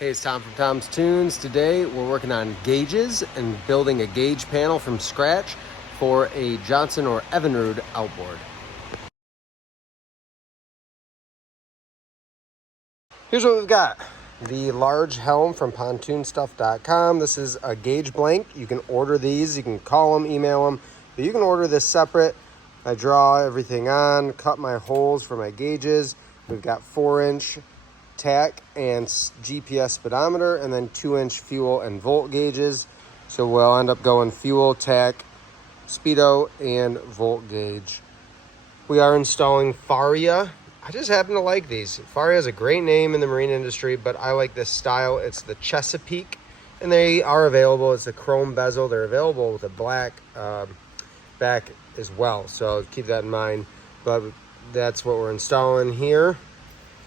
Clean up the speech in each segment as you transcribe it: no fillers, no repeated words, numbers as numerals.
Hey, it's Tom from Tom's Toons. Today we're working on gauges and building a gauge panel from scratch for a Johnson or Evinrude outboard. Here's what we've got. The large helm from pontoonstuff.com. This is a gauge blank. You can order these. You can call them, email them, but you can order this separate. I draw everything on, cut my holes for my gauges. We've got 4-inch tack and GPS speedometer, and then 2-inch fuel and volt gauges. So we'll end up going fuel, tack, speedo, and volt gauge. We are installing Faria. I just happen to like these. Faria is a great name in the marine industry, but I like this style. It's the Chesapeake, and they are available. It's a chrome bezel. They're available with a black back as well, so keep that in mind. But that's what we're installing here,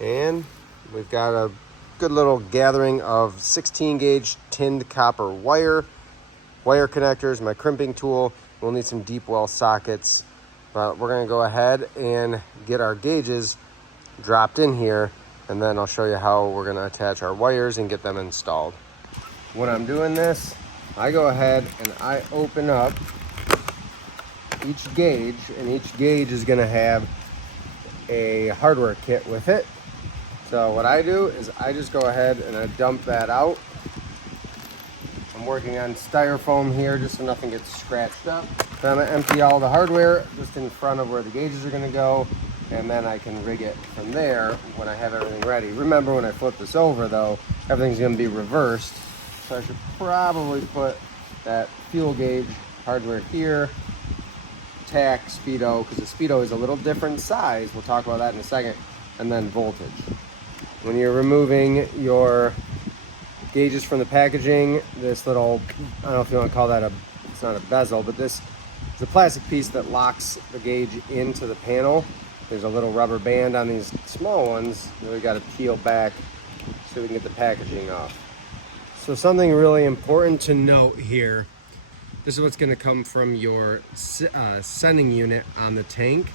and we've got a good little gathering of 16 gauge tinned copper wire connectors, my crimping tool. We'll need some deep well sockets, but we're gonna go ahead and get our gauges dropped in here, and then I'll show you how we're gonna attach our wires and get them installed. When I'm doing this, I go ahead and I open up each gauge, and each gauge is gonna have a hardware kit with it. So what I do is I just go ahead and I dump that out. I'm working on styrofoam here just so nothing gets scratched up. Then I'm gonna empty all the hardware just in front of where the gauges are gonna go, and then I can rig it from there when I have everything ready. Remember, when I flip this over though, everything's gonna be reversed. So I should probably put that fuel gauge hardware here, tack, speedo, because the speedo is a little different size. We'll talk about that in a second. And then voltage. When you're removing your gauges from the packaging, this little, I don't know if you want to call that it's not a bezel, but this is a plastic piece that locks the gauge into the panel. There's a little rubber band on these small ones that we got to peel back so we can get the packaging off. So something really important to note here, this is what's going to come from your sending unit on the tank.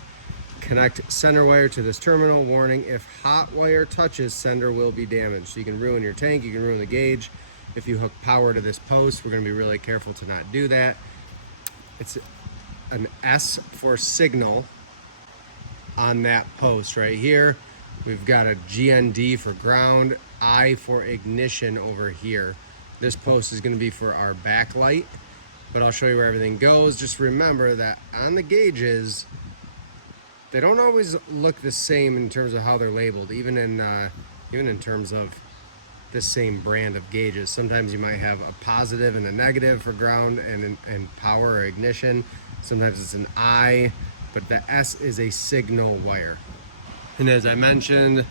Connect center wire to this terminal. Warning, if hot wire touches, sender will be damaged. So you can ruin your tank, you can ruin the gauge. If you hook power to this post, we're gonna be really careful to not do that. It's an S for signal on that post right here. We've got a GND for ground, I for ignition over here. This post is gonna be for our backlight, but I'll show you where everything goes. Just remember that on the gauges, they don't always look the same in terms of how they're labeled, even in terms of the same brand of gauges. Sometimes you might have a positive and a negative for ground and power or ignition. Sometimes it's an I, but the S is a signal wire. And as I mentioned,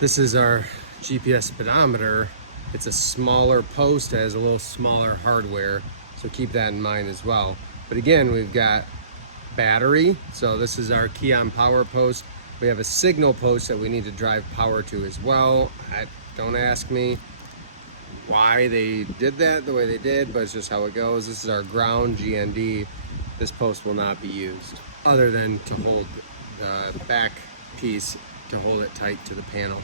this is our GPS speedometer. It's a smaller post, it has a little smaller hardware, so keep that in mind as well. But again, we've got battery, so this is our key on power post. We have a signal post that we need to drive power to as well. Don't ask me why they did that the way they did, but it's just how it goes. This is our ground GND. This post will not be used other than to hold the back piece to hold it tight to the panel.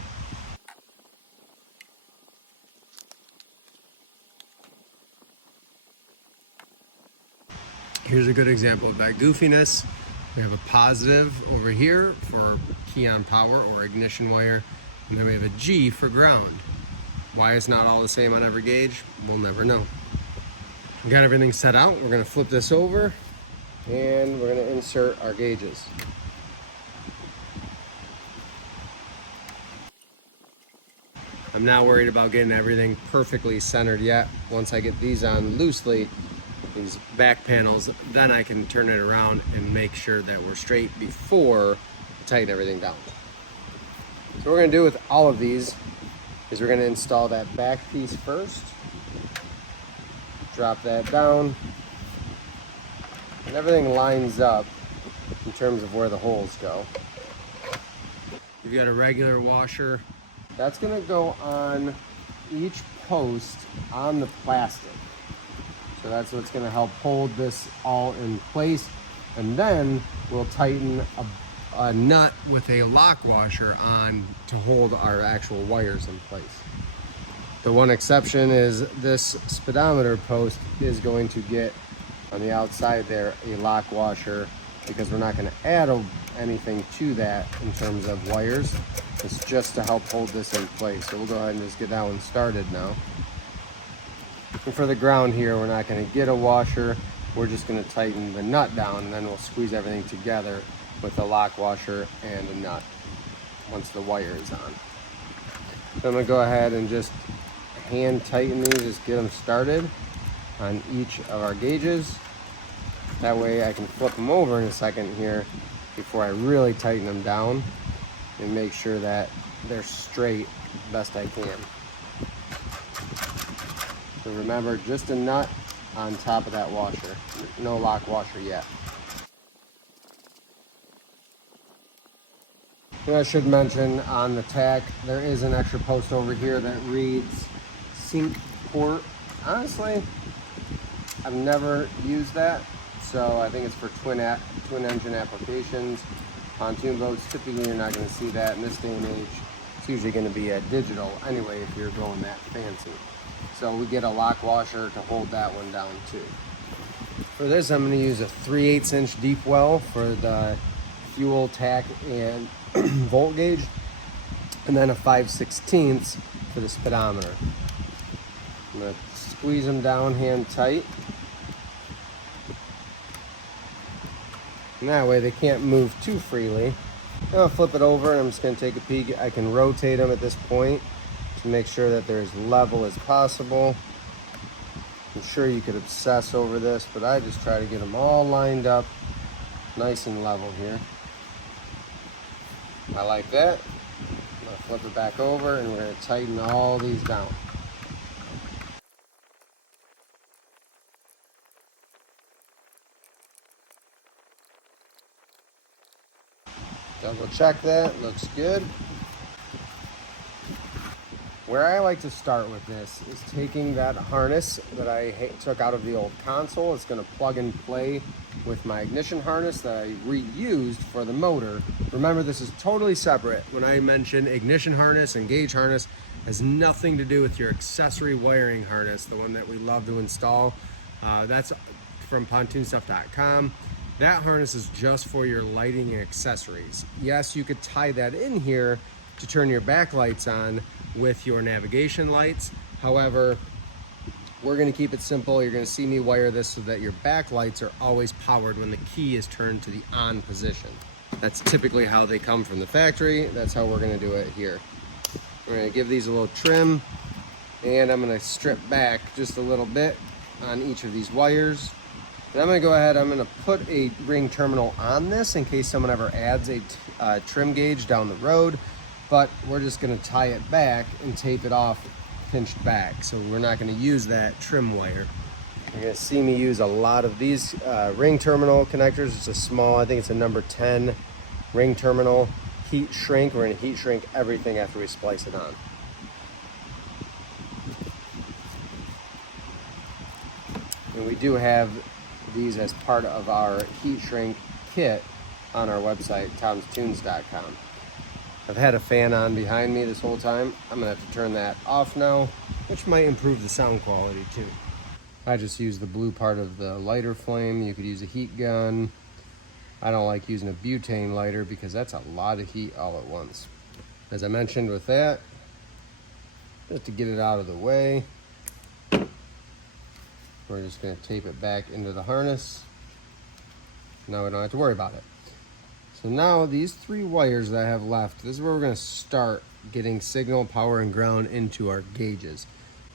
Here's a good example of that goofiness. We have a positive over here for key on power or ignition wire, and then we have a G for ground. Why it's not all the same on every gauge, we'll never know. We got everything set out. We're gonna flip this over and we're gonna insert our gauges. I'm not worried about getting everything perfectly centered yet. Once I get these on loosely, these back panels, then I can turn it around and make sure that we're straight before I tighten everything down. So what we're gonna do with all of these is we're gonna install that back piece first, drop that down, and everything lines up in terms of where the holes go. You've got a regular washer. That's gonna go on each post on the plastic. So that's what's gonna help hold this all in place. And then we'll tighten a nut with a lock washer on to hold our actual wires in place. The one exception is this speedometer post is going to get on the outside there a lock washer, because we're not going to add anything to that in terms of wires. It's just to help hold this in place. So we'll go ahead and just get that one started now. And for the ground here, we're not going to get a washer. We're just going to tighten the nut down, and then we'll squeeze everything together with a lock washer and a nut once the wire is on. So I'm going to go ahead and just hand tighten these, just get them started on each of our gauges. That way I can flip them over in a second here before I really tighten them down and make sure that they're straight the best I can. So remember, just a nut on top of that washer. No lock washer yet. And I should mention on the tack, there is an extra post over here that reads sink port. Honestly, I've never used that, so I think it's for twin engine applications. Pontoon boats, typically you're not going to see that in this day and age. It's usually going to be a digital anyway if you're going that fancy. So we get a lock washer to hold that one down too. For this, I'm going to use a 3/8 inch deep well for the fuel, tack, and volt gauge, and then a 5/16 for the speedometer. I'm going to squeeze them down hand tight. And that way they can't move too freely. I'll flip it over and I'm just going to take a peek. I can rotate them at this point to make sure that they're as level as possible. I'm sure you could obsess over this, but I just try to get them all lined up nice and level here. I like that. I'm going to flip it back over and we're going to tighten all these down. Double check that, looks good. Where I like to start with this is taking that harness that I took out of the old console. It's going to plug and play with my ignition harness that I reused for the motor. Remember, this is totally separate. When I mention ignition harness and gauge harness, it has nothing to do with your accessory wiring harness, the one that we love to install. That's from pontoonstuff.com. That harness is just for your lighting and accessories. Yes, you could tie that in here to turn your backlights on with your navigation lights. However, we're going to keep it simple. You're going to see me wire this so that your backlights are always powered when the key is turned to the on position. That's typically how they come from the factory. That's how we're going to do it here. We're going to give these a little trim, and I'm going to strip back just a little bit on each of these wires. And I'm going to go ahead, I'm going to put a ring terminal on this in case someone ever adds a trim gauge down the road, but we're just going to tie it back and tape it off pinched back. So we're not going to use that trim wire. You're going to see me use a lot of these ring terminal connectors. It's a small, I think it's a number 10 ring terminal. Heat shrink, we're going to heat shrink everything after we splice it on. And we do have these as part of our heat shrink kit on our website, toons.com. I've had a fan on behind me this whole time. I'm gonna have to turn that off now, which might improve the sound quality too. I just use the blue part of the lighter flame. You could use a heat gun. I don't like using a butane lighter because that's a lot of heat all at once. As I mentioned with that, just to get it out of the way, we're just going to tape it back into the harness. Now we don't have to worry about it. So now these 3 wires that I have left, this is where we're going to start getting signal, power, and ground into our gauges.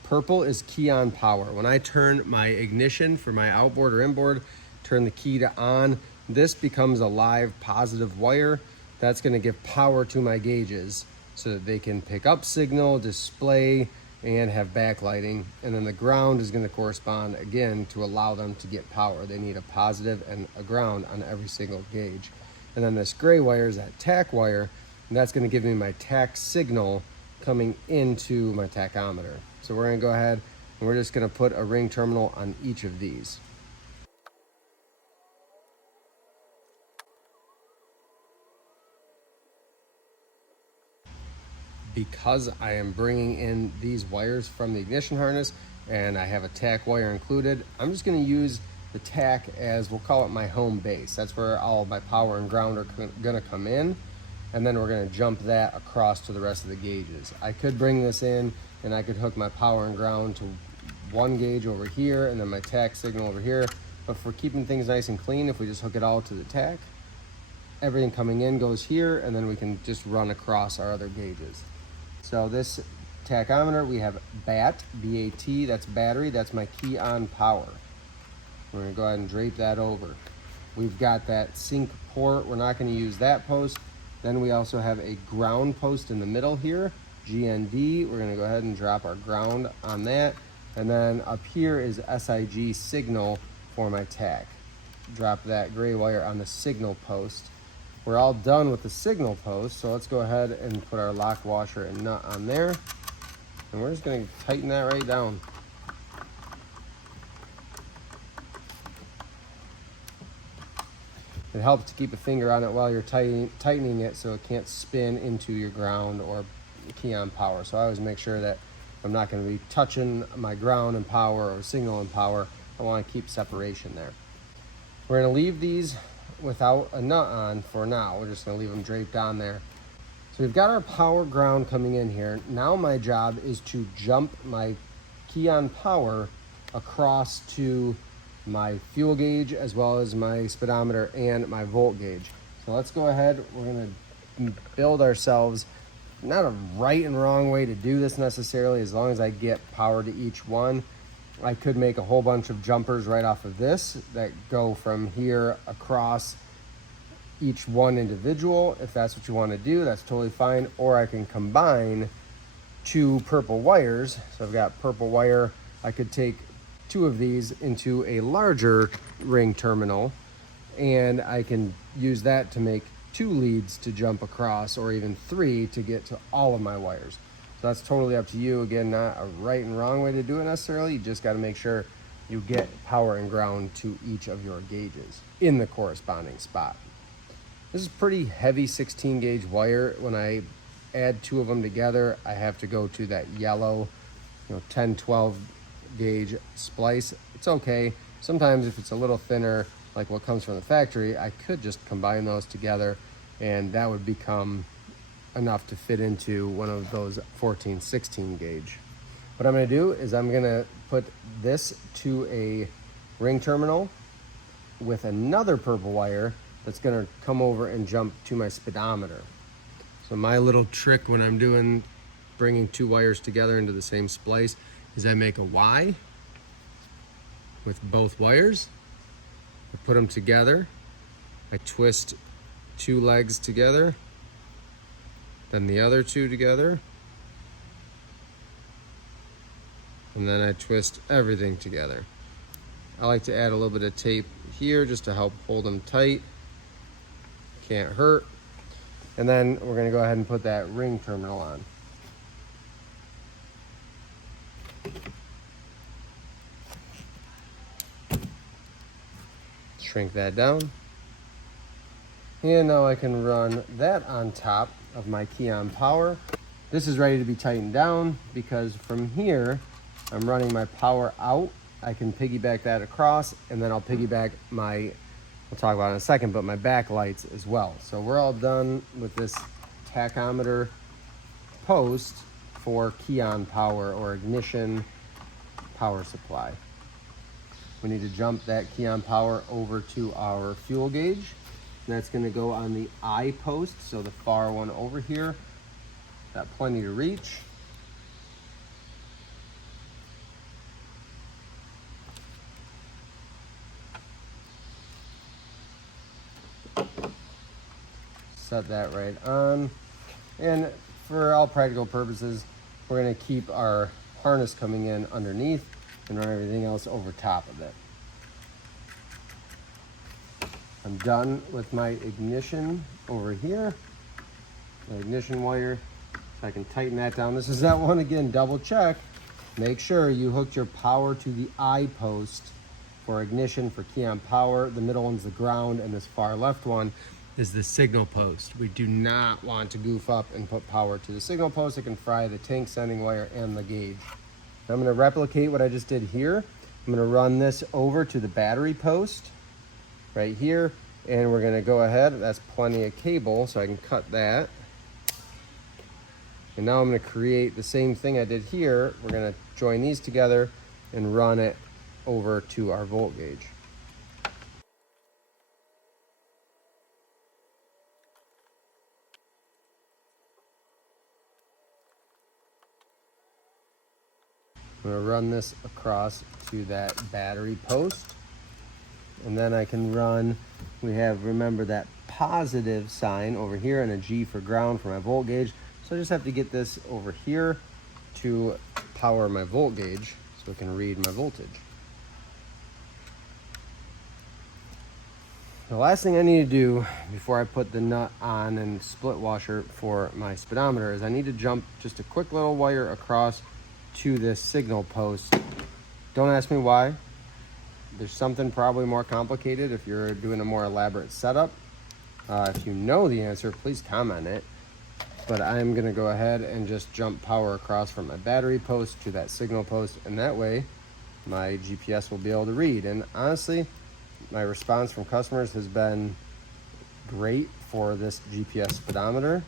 Purple is key on power. When I turn my ignition for my outboard or inboard, turn the key to on, this becomes a live positive wire. That's going to give power to my gauges so that they can pick up signal, display, and have backlighting. And then the ground is going to correspond again to allow them to get power. They need a positive and a ground on every single gauge. And then this gray wire is that tack wire, and that's going to give me my tack signal coming into my tachometer. So we're going to go ahead and we're just going to put a ring terminal on each of these. because I am bringing in these wires from the ignition harness and I have a tack wire included, I'm just going to use the tack as, we'll call it my home base. That's where all of my power and ground are going to come in, and then we're going to jump that across to the rest of the gauges. I could bring this in and I could hook my power and ground to one gauge over here and then my tack signal over here, but for keeping things nice and clean, if we just hook it all to the tack, everything coming in goes here, and then we can just run across our other gauges. So this tachometer, we have BAT, B-A-T, that's battery, that's my key on power. We're gonna go ahead and drape that over. We've got that sync port, we're not gonna use that post. Then we also have a ground post in the middle here, GND, we're gonna go ahead and drop our ground on that. And then up here is SIG signal for my tack. Drop that gray wire on the signal post. We're all done with the signal post, so let's go ahead and put our lock washer and nut on there. And we're just gonna tighten that right down. It helps to keep a finger on it while you're tightening it so it can't spin into your ground or key on power. So I always make sure that I'm not gonna be touching my ground and power or signal and power. I wanna keep separation there. We're gonna leave these without a nut on for now. We're just gonna leave them draped on there. So we've got our power ground coming in here. Now my job is to jump my key on power across to my fuel gauge as well as my speedometer and my volt gauge. So let's go ahead. We're gonna build ourselves, not a right and wrong way to do this necessarily, as long as I get power to each one. I could make a whole bunch of jumpers right off of this that go from here across each one individual. If that's what you want to do, that's totally fine. Or I can combine two purple wires. So I've got purple wire. I could take two of these into a larger ring terminal, and I can use that to make two leads to jump across, or even three to get to all of my wires. So that's totally up to you. Again, not a right and wrong way to do it necessarily. You just got to make sure you get power and ground to each of your gauges in the corresponding spot. This is pretty heavy 16 gauge wire. When I add two of them together, I have to go to that yellow, 10, 12 gauge splice. It's okay. Sometimes if it's a little thinner, like what comes from the factory, I could just combine those together and that would become enough to fit into one of those 14, 16 gauge. What I'm gonna do is I'm gonna put this to a ring terminal with another purple wire that's gonna come over and jump to my speedometer. So my little trick when I'm bringing two wires together into the same splice is I make a Y with both wires. I put them together. I twist two legs together, then the other two together, and then I twist everything together. I like to add a little bit of tape here just to help hold them tight. Can't hurt. And then we're gonna go ahead and put that ring terminal on. Shrink that down. And now I can run that on top of my key on power. This is ready to be tightened down because from here, I'm running my power out. I can piggyback that across, and then I'll piggyback my, we'll talk about it in a second, but my backlights as well. So we're all done with this tachometer post for key on power or ignition power supply. We need to jump that key on power over to our fuel gauge. That's gonna go on the I post, so the far one over here. Got plenty to reach. Set that right on. And for all practical purposes, we're gonna keep our harness coming in underneath and run everything else over top of it. I'm done with my ignition over here. My ignition wire, so I can tighten that down. This is that one again, double check. Make sure you hooked your power to the I post for ignition for key on power. The middle one's the ground, and this far left one is the signal post. We do not want to goof up and put power to the signal post. It can fry the tank sending wire and the gauge. I'm going to replicate what I just did here. I'm going to run this over to the battery post right here, and we're going to go ahead. That's plenty of cable, so I can cut that. And now I'm going to create the same thing I did here. We're going to join these together and run it over to our volt gauge. I'm going to run this across to that battery post, and then I can run, we have, remember, that positive sign over here and a G for ground for my volt gauge. So I just have to get this over here to power my volt gauge so I can read my voltage. The last thing I need to do before I put the nut on and split washer for my speedometer is I need to jump just a quick little wire across to this signal post. Don't ask me why. There's something probably more complicated if you're doing a more elaborate setup. If you know the answer, please comment it. But I'm gonna go ahead and just jump power across from my battery post to that signal post, and that way my GPS will be able to read. And honestly, my response from customers has been great for this GPS speedometer,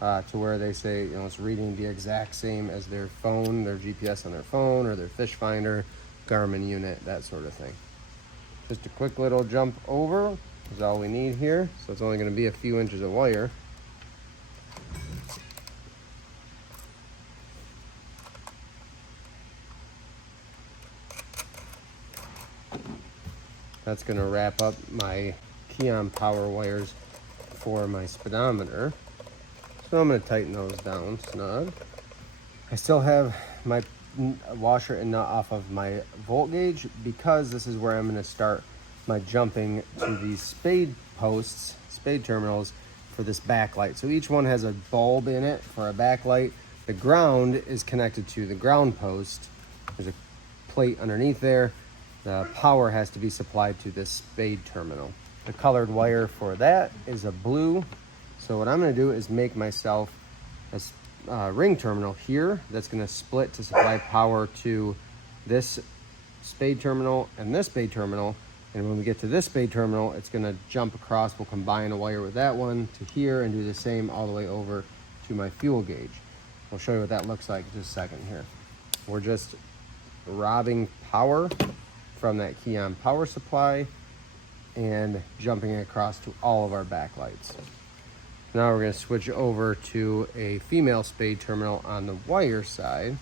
to where they say, you know, it's reading the exact same as their phone, their GPS on their phone, or their fish finder, Garmin unit, that sort of thing. Just a quick little jump over is all we need here. So it's only going to be a few inches of wire. That's going to wrap up my key-on power wires for my speedometer. So I'm going to tighten those down snug. I still have my washer and nut off of my volt gauge because this is where I'm going to start my jumping to these spade posts, spade terminals for this backlight. So each one has a bulb in it for a backlight. The ground is connected to the ground post. There's a plate underneath there. The power has to be supplied to this spade terminal. The colored wire for that is a blue. So what I'm going to do is make myself a ring terminal here that's going to split to supply power to this spade terminal and this spade terminal. And when we get to this spade terminal, it's going to jump across. We'll combine a wire with that one to here and do the same all the way over to my fuel gauge. I'll show you what that looks like in just a second here. We're just robbing power from that key-on power supply and jumping across to all of our backlights. Now we're going to switch over to a female spade terminal on the wire side.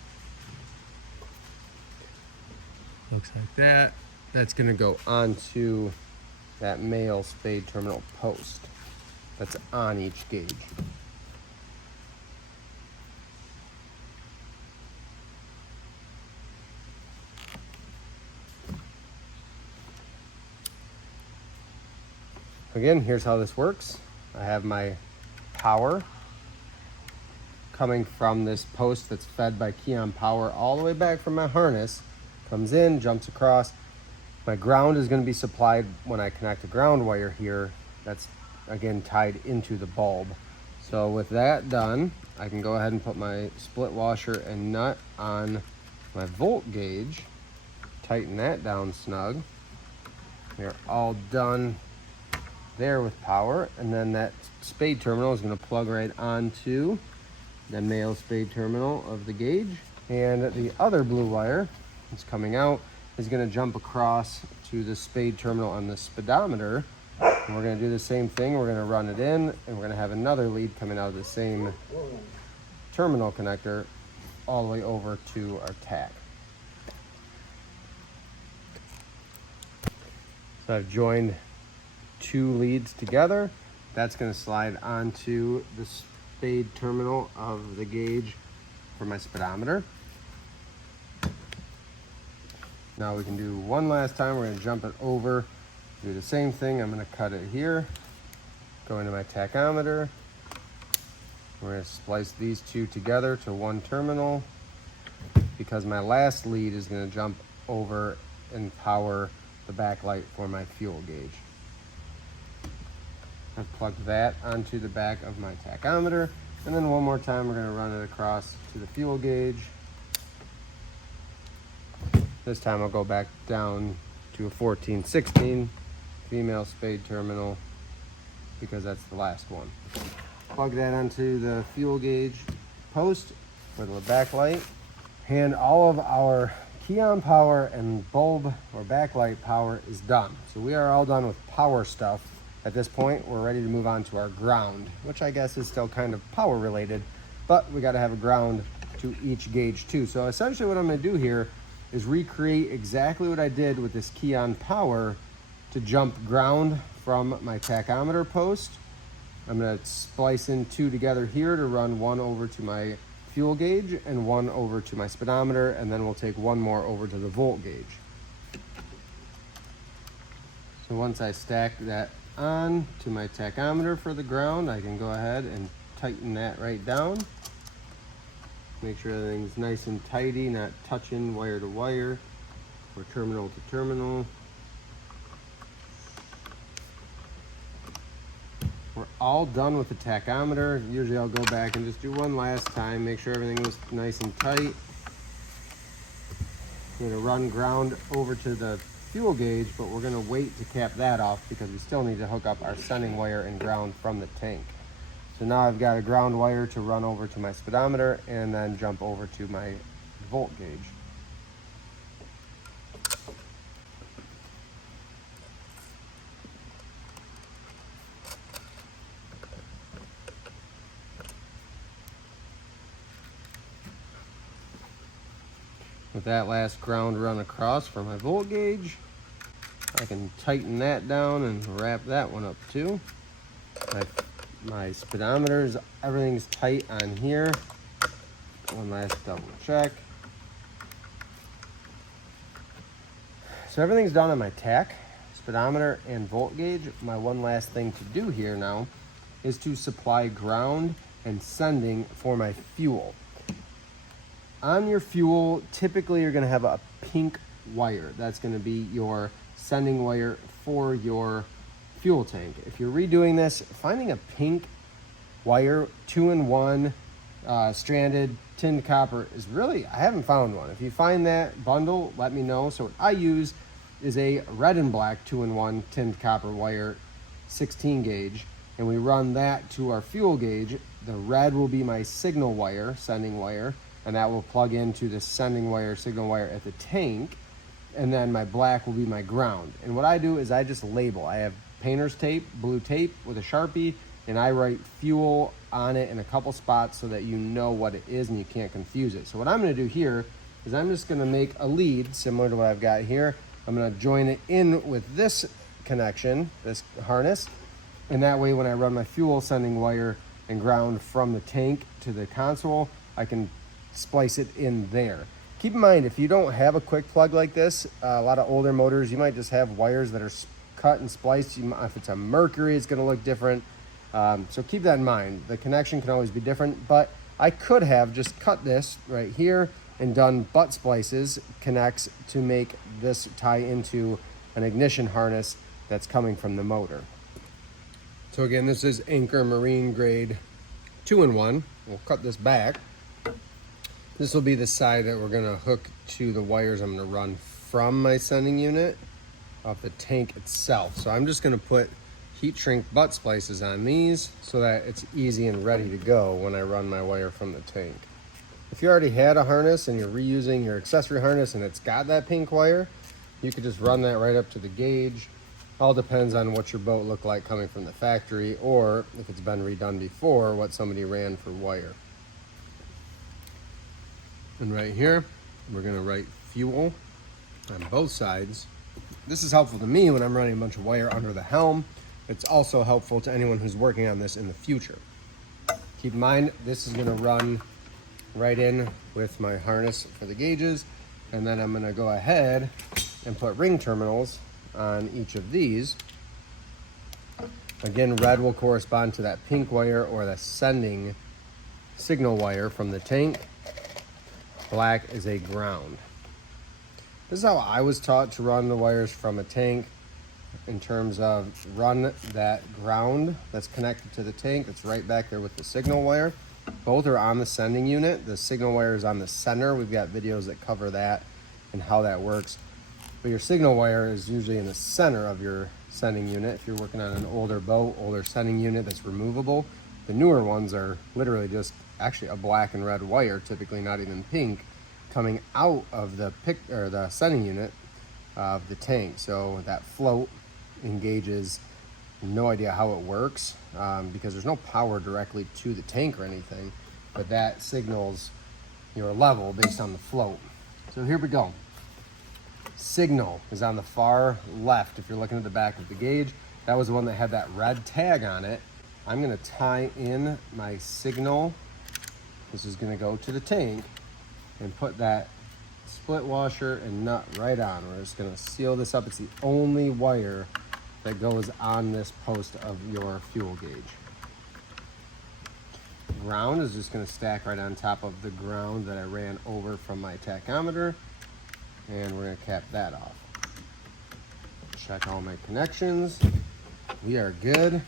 Looks like that. That's going to go onto that male spade terminal post that's on each gauge. Again, here's how this works. I have my power coming from this post that's fed by key-on power all the way back from my harness. Comes in, jumps across. My ground is going to be supplied when I connect a ground wire here. That's, again, tied into the bulb. So with that done, I can go ahead and put my split washer and nut on my volt gauge. Tighten that down snug. We're all done there with power, and then that spade terminal is going to plug right onto the male spade terminal of the gauge, and the other blue wire that's coming out is going to jump across to the spade terminal on the speedometer, and we're going to do the same thing. We're going to run it in, and we're going to have another lead coming out of the same terminal connector all the way over to our tack. So I've joined two leads together. That's going to slide onto the spade terminal of the gauge for my speedometer. Now we can do one last time. We're going to jump it over, do the same thing. I'm going to cut it here, go into my tachometer. We're going to splice these two together to one terminal because my last lead is going to jump over and power the backlight for my fuel gauge. I've plugged that onto the back of my tachometer. And then one more time, we're gonna run it across to the fuel gauge. This time I'll go back down to a 1416 female spade terminal because that's the last one. Plug that onto the fuel gauge post for the backlight. And all of our key on power and bulb or backlight power is done. So we are all done with power stuff. At this point, we're ready to move on to our ground, which I guess is still kind of power related, but we gotta have a ground to each gauge too. So essentially what I'm gonna do here is recreate exactly what I did with this key on power to jump ground from my tachometer post. I'm gonna splice in two together here to run one over to my fuel gauge and one over to my speedometer, and then we'll take one more over to the volt gauge. So once I stack that on to my tachometer for the ground, I can go ahead and tighten that right down. Make sure everything's nice and tidy, not touching wire to wire or terminal to terminal. We're all done with the tachometer. Usually I'll go back and just do one last time, make sure everything was nice and tight. I'm gonna run ground over to the fuel gauge, but we're gonna wait to cap that off because we still need to hook up our sending wire and ground from the tank. So now I've got a ground wire to run over to my speedometer and then jump over to my volt gauge. With that last ground run across for my volt gauge, I can tighten that down and wrap that one up too. My speedometers, everything's tight on here. One last double check. So everything's done on my tach, speedometer, and volt gauge. My one last thing to do here now is to supply ground and sending for my fuel. On your fuel, typically you're gonna have a pink wire. That's gonna be your sending wire for your fuel tank. If you're redoing this, finding a pink wire, 2-in-1, stranded tinned copper is really, I haven't found one. If you find that bundle, let me know. So what I use is a red and black 2-in-1 tinned copper wire, 16 gauge, and we run that to our fuel gauge. The red will be my signal wire, sending wire, and that will plug into the sending wire, signal wire at the tank. And then my black will be my ground. And what I do is I just label. I have painter's tape, blue tape with a Sharpie, and I write fuel on it in a couple spots so that you know what it is and you can't confuse it. So what I'm gonna do here is I'm just gonna make a lead similar to what I've got here. I'm gonna join it in with this connection, this harness, and that way when I run my fuel sending wire and ground from the tank to the console, I can splice it in there. Keep in mind, if you don't have a quick plug like this, a lot of older motors, you might just have wires that are cut and spliced. If it's a Mercury, it's gonna look different. So keep that in mind. The connection can always be different, but I could have just cut this right here and done butt splices, connects to make this tie into an ignition harness that's coming from the motor. So again, this is Anchor Marine grade 2-in-1. We'll cut this back. This will be the side that we're gonna hook to the wires I'm gonna run from my sending unit off the tank itself. So I'm just gonna put heat shrink butt splices on these so that it's easy and ready to go when I run my wire from the tank. If you already had a harness and you're reusing your accessory harness and it's got that pink wire, you could just run that right up to the gauge. All depends on what your boat looked like coming from the factory, or if it's been redone before, what somebody ran for wire. And right here, we're gonna write fuel on both sides. This is helpful to me when I'm running a bunch of wire under the helm. It's also helpful to anyone who's working on this in the future. Keep in mind, this is gonna run right in with my harness for the gauges, and then I'm gonna go ahead and put ring terminals on each of these. Again, red will correspond to that pink wire or the sending signal wire from the tank. Black is a ground. This is how I was taught to run the wires from a tank. in terms of run that ground that's connected to the tank. It's right back there with the signal wire. Both are on the sending unit. The signal wire is on the center. We've got videos that cover that and how that works. But your signal wire is usually in the center of your sending unit. If you're working on an older boat, older sending unit that's removable, the newer ones are literally just actually a black and red wire, typically not even pink, coming out of the sending unit of the tank. So that float engages, no idea how it works because there's no power directly to the tank or anything, but that signals your level based on the float. So here we go. Signal is on the far left if you're looking at the back of the gauge. That was the one that had that red tag on it. I'm going to tie in my signal. This is going to go to the tank and put that split washer and nut right on. We're just going to seal this up. It's the only wire that goes on this post of your fuel gauge. Ground is just going to stack right on top of the ground that I ran over from my tachometer, and we're going to cap that off. Check all my connections. We are good.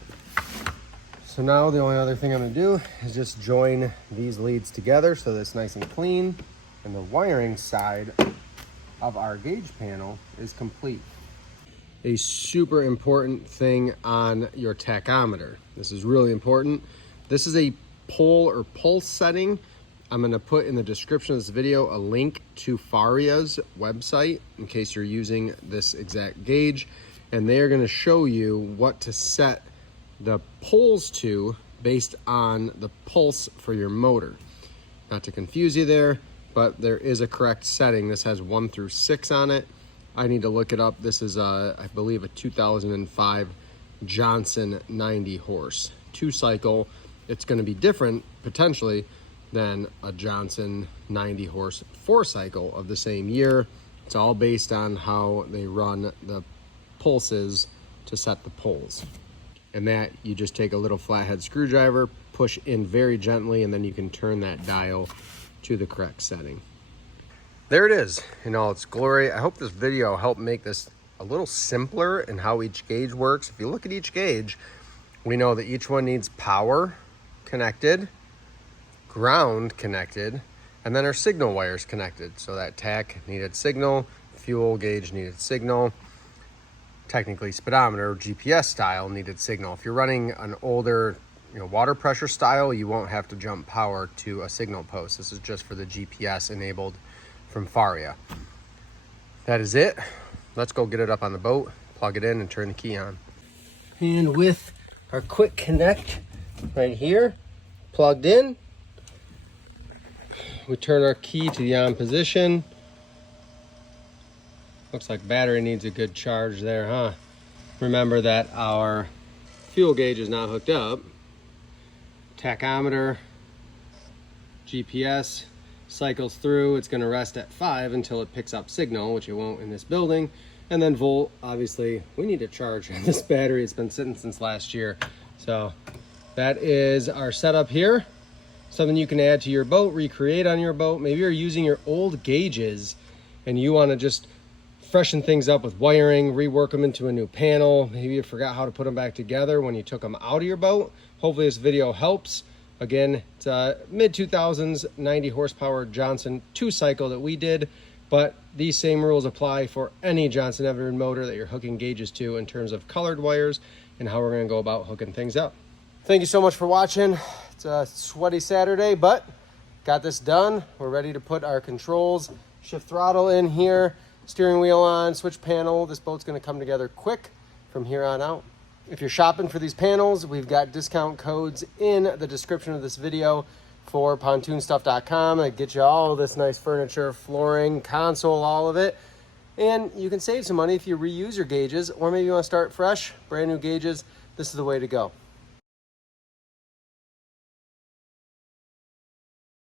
So now the only other thing I'm going to do is just join these leads together so that it's nice and clean, and the wiring side of our gauge panel is complete. A super important thing on your tachometer. This is really important. This is a pole or pulse setting. I'm going to put in the description of this video a link to Faria's website in case you're using this exact gauge, and they're going to show you what to set the poles to based on the pulse for your motor. Not to confuse you there, but there is a correct setting. This has 1 through 6 on it. I need to look it up. This is I believe a 2005 Johnson 90 horse 2-cycle. It's going to be different potentially than a Johnson 90 horse 4-cycle of the same year. It's all based on how they run the pulses to set the poles. And that you just take a little flathead screwdriver, push in very gently, and then you can turn that dial to the correct setting. There it is in all its glory. I hope this video helped make this a little simpler in how each gauge works. If you look at each gauge, we know that each one needs power connected, ground connected, and then our signal wires connected. So that tach needed signal, fuel gauge needed signal, technically speedometer, GPS style needed signal. If you're running an older water pressure style, you won't have to jump power to a signal post. This is just for the GPS enabled from Faria. That is it. Let's go get it up on the boat, plug it in, and turn the key on. And with our quick connect right here plugged in, we turn our key to the on position. Looks like battery needs a good charge there, huh? Remember that our fuel gauge is not hooked up. Tachometer, GPS cycles through. It's going to rest at 5 until it picks up signal, which it won't in this building. And then volt, obviously, we need to charge this battery. It's been sitting since last year. So that is our setup here. Something you can add to your boat, recreate on your boat. Maybe you're using your old gauges and you want to just freshen things up with wiring, rework them into a new panel. Maybe you forgot how to put them back together when you took them out of your boat. Hopefully this video helps. Again, it's a mid-2000s 90 horsepower Johnson 2-cycle that we did, but these same rules apply for any Johnson Evinrude motor that you're hooking gauges to in terms of colored wires and how we're going to go about hooking things up. Thank you so much for watching. It's a sweaty Saturday, but got this done. We're ready to put our controls, shift throttle in here, steering wheel on, switch panel. This boat's going to come together quick from here on out. If you're shopping for these panels, we've got discount codes in the description of this video for pontoonstuff.com. That get you all this nice furniture, flooring, console, all of it. And you can save some money if you reuse your gauges, or maybe you want to start fresh, brand new gauges. This is the way to go.